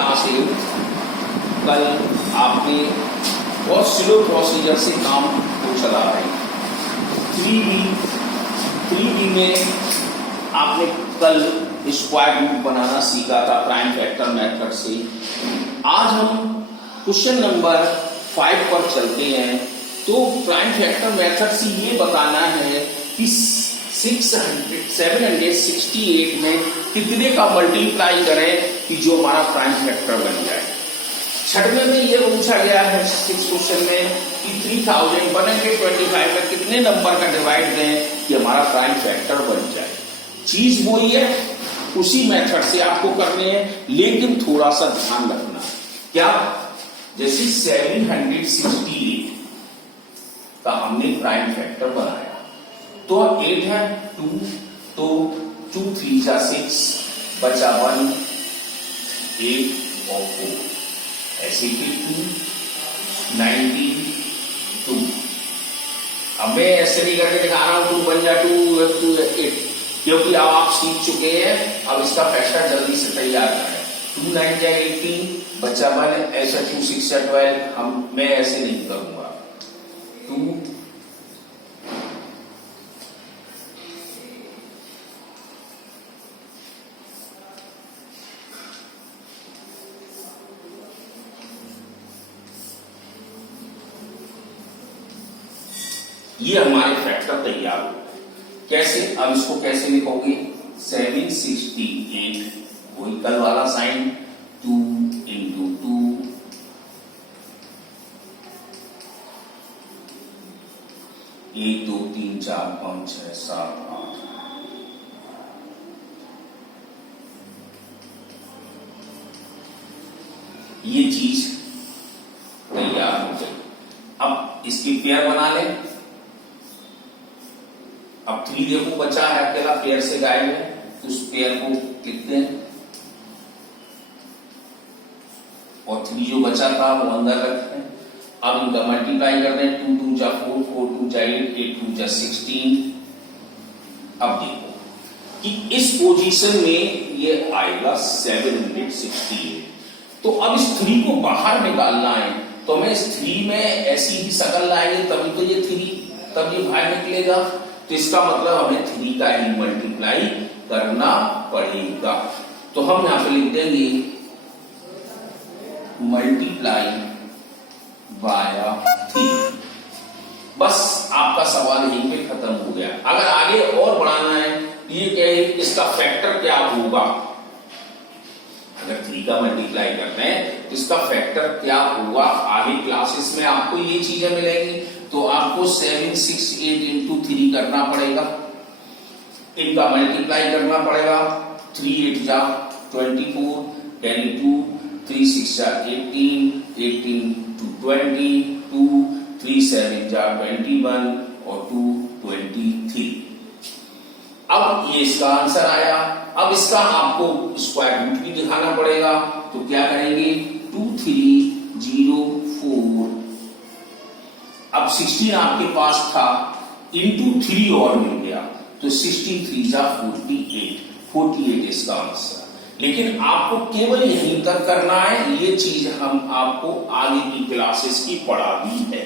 Class 8 कल आपने बहुत स्लो प्रोसीजर से काम को चला रहे हैं। 3D में आपने कल स्क्वायर रूट बनाना सीखा था प्राइम फैक्टर मेथड से। आज हम क्वेश्चन नंबर 5 पर चलते हैं। तो प्राइम फैक्टर मेथड से ये बताना है कि 768 में कितने का मल्टीप्लाई करें कि जो हमारा प्राइम फैक्टर बन जाए। छठवें में ये पूछा गया है 6 क्वेश्चन में कि 3125 में कितने नंबर का डिवाइड दें कि हमारा प्राइम फैक्टर बन जाए। चीज वही है, उसी मेथड से आपको करने हैं, लेकिन थोड़ा सा ध्यान रखना। क्या? जैसे 768 का हमने प्राइम फैक्टर बनाया तो 8 है 2, तो 2 3 जा 6 बचा 1, 8 और 4, ऐसे ही 2 92। अब मैं ऐसे नहीं करके दिखा रहा हूं 2 बन जा 2 8, क्योंकि अब आप सीख चुके हैं। अब इसका फैक्टर जल्दी से तैयार करें। 2 9 जा 18 बचा 1, ऐसा 2 6 जा 12। मैं ऐसे नहीं करूंगा। 2 ये हमारे फैक्टर तैयार हो गए। कैसे? अब इसको कैसे लिखोगे? 768 वही कल वाला साइन 2 इंटू 2 1 2 3 4 5 6 7 8। ये चीज तैयार हो गई। अब इसकी पेयर बना लें। अब 3 देखो बचा है अकेला, पेयर से गायब है, तो उस पेयर को लिखते हैं और 3 जो बचा था वो अंदर रखते हैं। अब इनका मल्टीप्लाई कर दें। 2 2 जा 4, 4 2 जा 8, 8 2 जा 16। अब देखो कि इस पोजीशन में ये आएगा 768। तो अब इस 3 को बाहर निकालना है, तो हमें इस 3 में ऐसी ही शकल लाएंगे तभी तो ये 3 तब ये बाहर निकलेगा। तो इसका मतलब हमें 3 का ही मल्टीप्लाई करना पड़ेगा। तो हम यहां पे लिख देंगे मल्टीप्लाई बाय 3। बस आपका सवाल यहीं पे खत्म हो गया। अगर आगे और बढ़ाना है, ये कहे इसका फैक्टर क्या होगा। अगर 3 का मल्टीप्लाई करते हैं तो इसका फैक्टर क्या होगा, आगे क्लासेस में आपको ये चीजें मिलेंगी। तो आपको 768 इंटू 3 करना पड़ेगा, इनका मल्टीप्लाई करना पड़ेगा। 3 8 जा 24, 10 2, 3 6 जा 18, 18 2 20, 2 3 7 जा 21 और 2 23। अब ये इसका आंसर आया। अब इसका आपको स्क्वायर रूट भी दिखाना पड़ेगा। तो क्या करेंगे? 2 3 0 4। अब 16 आपके पास था, इंटू 3 और मिल गया, तो 16 3 जा 48 इसका आंसर। लेकिन आपको केवल यहीं तक करना है। ये चीज हम आपको आगे की क्लासेस की पढ़ा दी है।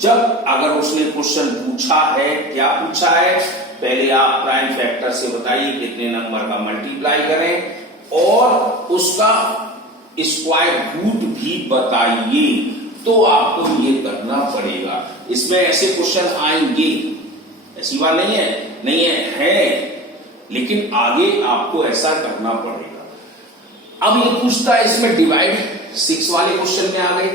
जब अगर उसने क्वेश्चन पूछा है, क्या पूछा है, पहले आप प्राइम फैक्टर से बताइए कितने नंबर का मल्टीप्लाई करें और उसका स्क्वायर रूट भी बताइए, तो आपको ये करना पड़ेगा। इसमें ऐसे क्वेश्चन आएंगे, ऐसी बात नहीं है, लेकिन आगे आपको ऐसा करना पड़ेगा। अब ये पूछता है इसमें डिवाइड, 6 वाले क्वेश्चन में आ गए,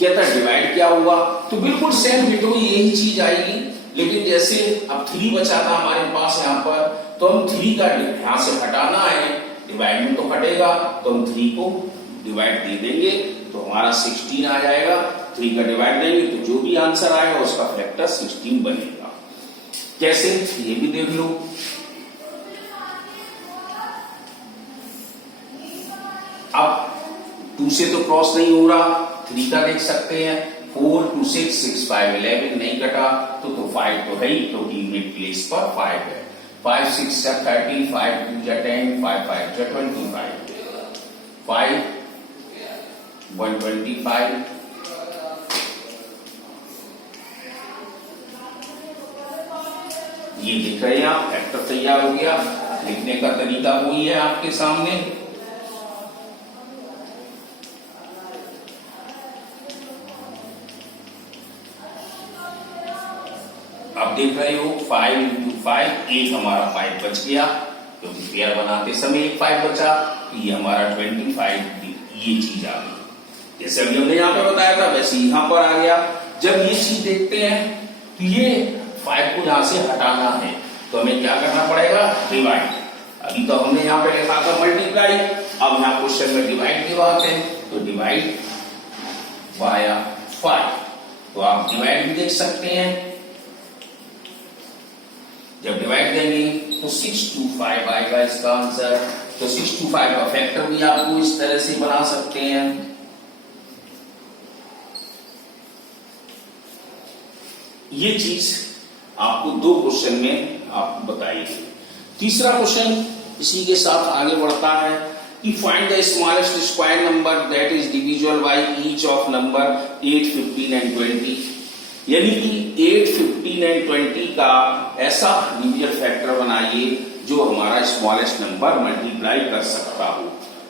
कहता है डिवाइड क्या हुआ, तो बिल्कुल सेम डिटो यही चीज आएगी। लेकिन जैसे अब 3 बचा था हमारे पास यहाँ पर, तो हम 3 का यहां से हटाना है, डिवाइड में तो हटेगा, तो हम 3 को डिवाइड दे देंगे, तो हमारा 16 आ जाएगा। 3 का डिवाइड देंगे तो जो भी आंसर आएगा उसका फैक्टर 16 बनेगा। कैसे, ये भी देख लो। अब 2 से तो क्रॉस नहीं हो रहा, 3 का देख सकते हैं। 4 2 6 6 5 11 नहीं कटा, तो 5 तो है ही, क्योंकि यूनिट प्लेस पर 5 है। 5 6 जा 30, 5 2 जा 10, 5 5 जा 25, 5 125, ये लिख रहे हैं आप, फैक्टर तैयार हो गया। लिखने का तरीका वही है आपके सामने। अब देख रहे हो 5 into 5, एक हमारा 5 बच गया क्योंकि पेयर बनाते समय एक 5 बचा। ये हमारा 25, ये चीज आ गई। जैसे अभी हमने यहाँ पे बताया था वैसे यहाँ पर आ गया। जब ये चीज देखते हैं तो ये 5 को यहां से हटाना है तो हमें क्या करना पड़ेगा, डिवाइड। अभी तो हमने यहाँ पे लिखा था मल्टीप्लाई, अब यहाँ क्वेश्चन में डिवाइड की बात है तो डिवाइड बाय 5। तो आप डिवाइड भी देख सकते हैं। जब डिवाइड देंगे तो 6 to 5 आएगा इसका आंसर। तो 6 to 5 का फैक्टर भी आपको इस तरह से बना सकते हैं। ये चीज आपको 2 क्वेश्चन में आपको बताई गई। तीसरा क्वेश्चन इसी के साथ आगे बढ़ता है कि find the smallest square number that is divisible by each of number 8, 15 and 20। यानी कि 8, 15 एंड 20 का ऐसा डिविजन फैक्टर बनाइए जो हमारा स्मॉलेस्ट नंबर मल्टीप्लाई कर सकता हो।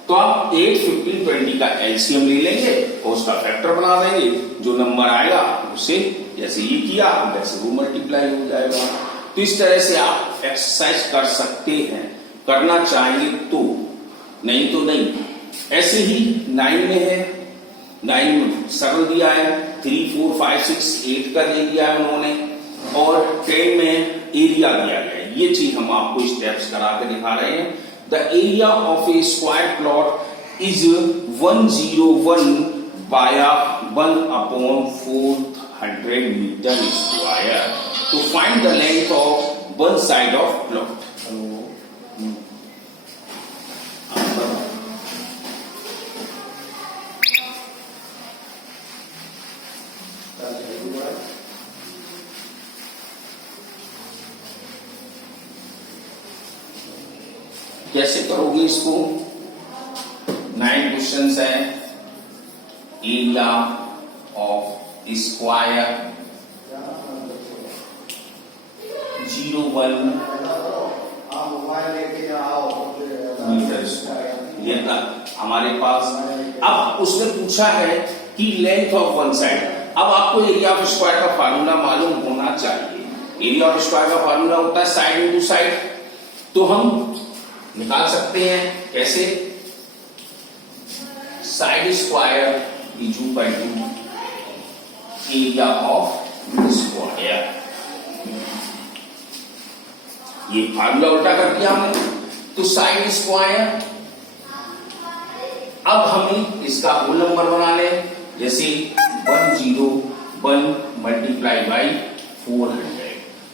तो आप 8, 15, 20 का एलसीएम ले लेंगे और उसका फैक्टर बना देंगे। जो नंबर आएगा उसे जैसे ये किया वैसे वो मल्टीप्लाई हो जाएगा। तो इस तरह से आप एक्सरसाइज कर सकते हैं, करना चाहेंगे तो, नहीं तो नहीं। ऐसे ही 9 में है, 9 में सरल दिया है, 3, 4, 5, 6, 8 का दे दिया है उन्होंने, और 10 में एरिया दिया गया है। ये चीज हम आपको स्टेप्स करा के दिखा रहे हैं। The area of a square plot is 101 by 1/400 metre square. तो find the length of one side of plot. कैसे करोगे इसको? 9 क्वेश्चंस है। Area of square 01 metre square, ये था हमारे पास। अब उसने पूछा है कि लेंथ ऑफ वन साइड। अब आपको एरिया ऑफ स्क्वायर का फार्मूला मालूम होना चाहिए। एरिया ऑफ स्क्वायर का फार्मूला होता है साइड इनटू साइड। तो हम निकाल सकते हैं कैसे? Side square is equal to area of square. ये फार्मूला उल्टा कर दिया हमने। तो साइड स्क्वायर, अब हमें इसका होल नंबर बना ले। जैसे 101 मल्टीप्लाई बाई 400,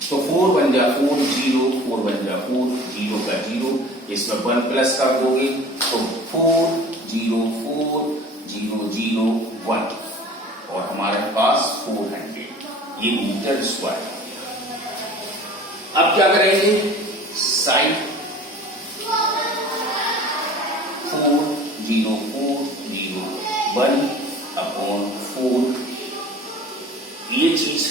तो 4 बन जा 4, 0, 4 बन जा 4, 0 का 0, इसमें 1 प्लस कर दोगे तो 4, 0, 4, 0, 0, 1, और हमारे पास 400, ये मीटर स्क्वायर। अब क्या करेंगे? साइड 4, 0, 4, 0, 1/4, ये चीज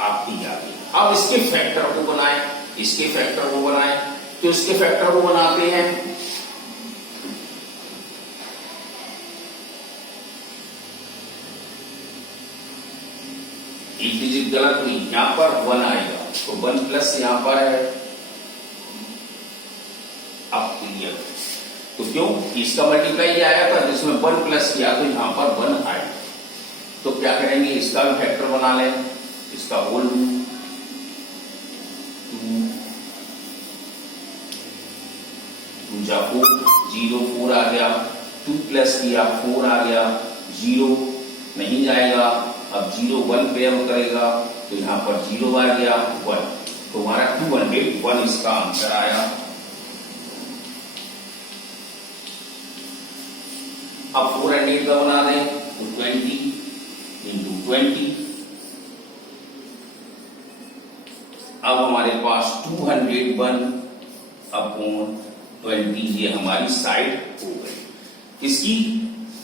आपकी आ गई। अब इसके फैक्टर को बनाएं, इसके फैक्टर को बनाएं। तो इसके फैक्टर को बनाते हैं। एक डिजिट गलत हुई, यहां पर 1 आएगा तो 1 प्लस यहां पर है। अब क्लियर। तो क्यों? इसका मल्टीप्लाई आया था जिसमें 1 प्लस किया तो यहां पर 1 आएगा। तो क्या करेंगे? इसका भी फैक्टर बना लें। इसका होल 2 जा 4, 0, 4 आ गया, 2 प्लस किया 4 आ गया, 0 नहीं जाएगा। अब 0 1 पेयर करेगा तो यहां पर 0 आ गया 1, तो हमारा 201 इसका आंसर आया। अब 400 का बना दें तो 20 into 20। अब हमारे पास 201/20, ये हमारी साइड हो गई। इसकी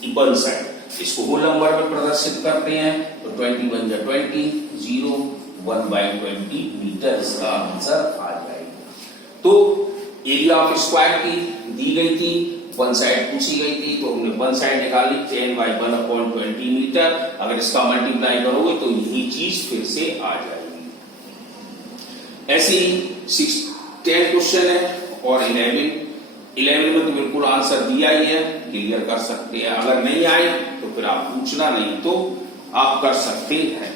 वन साइड। इसको होल नंबर में प्रदर्शित करते हैं तो 20 वन जा 20, 0 1/20 मीटर इसका आंसर आ जाएगा। तो एरिया ऑफ स्क्वायर की दी गई थी, वन साइड पूछी गई थी, तो हमने वन साइड निकाली 10/1/20 मीटर। अगर इसका मल्टीप्लाई करोगे तो यही चीज फिर से आ जाएगी। ऐसे ही 10 क्वेश्चन है और 11 में तो बिल्कुल आंसर दिया ही है, क्लियर कर सकते हैं। अगर नहीं आए तो फिर आप पूछना, नहीं तो आप कर सकते हैं।